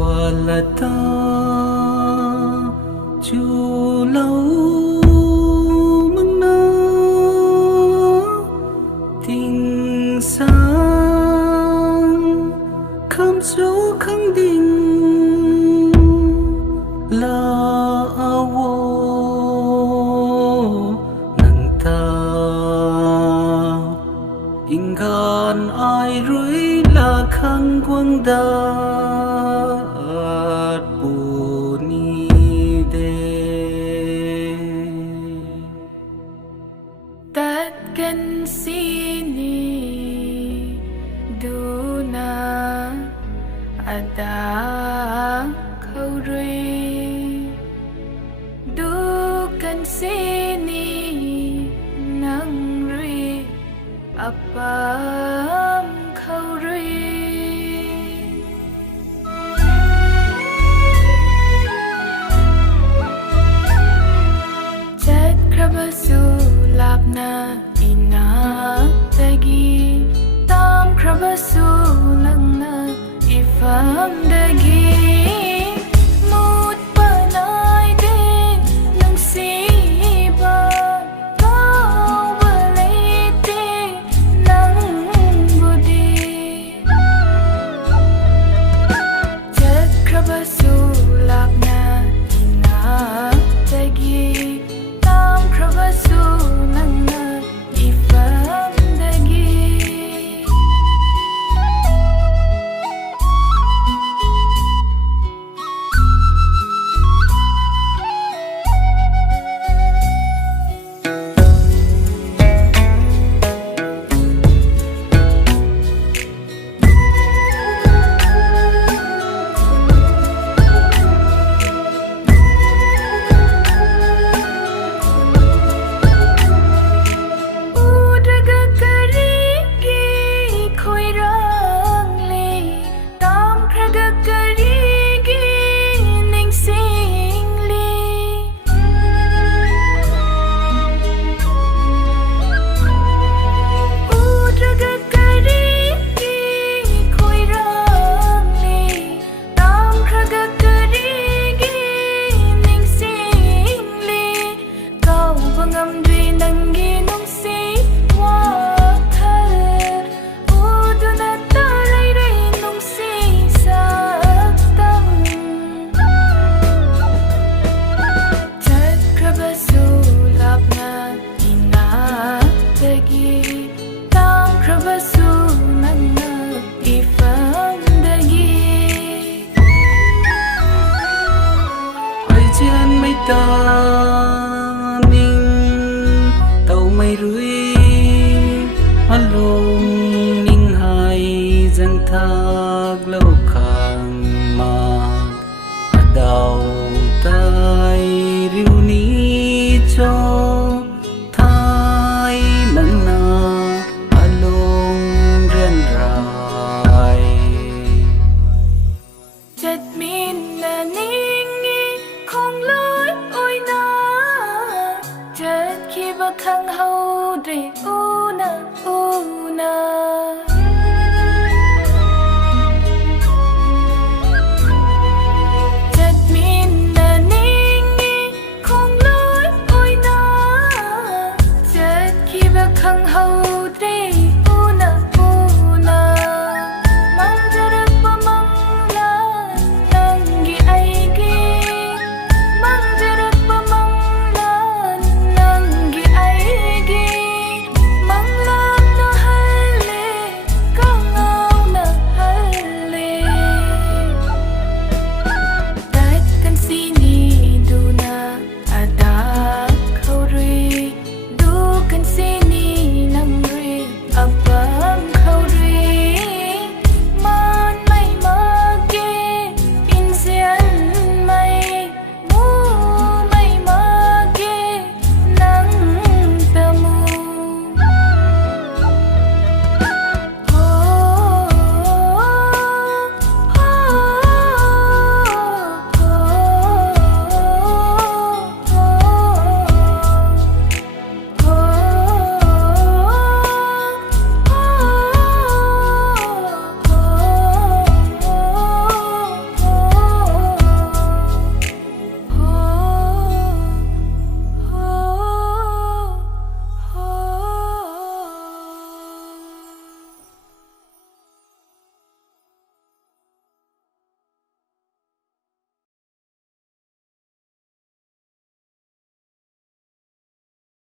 qua là ta chu lâu mừng na tình sang khám số khẳng định là awo nang ta ingan ai rui là khang quang da Tatkan sini duna ada kau rui dukan sini nang rui apam kau rui Chatkhrabasu lapna Enaktagee Chatkhrabasu langna ifamdagee mut panai din nung siba kau balete nang budi Chatkhrabasu lapna Enaktagee Chatkhrabasu langna ifamdagee ta ninh tàu mây rưỡi along ninh hai dân thác lâu khang mạc đào tay riu ní cho thái măng na along ren rai chợt min là ninh không lối ôi na chợt khi bậc khang hầu để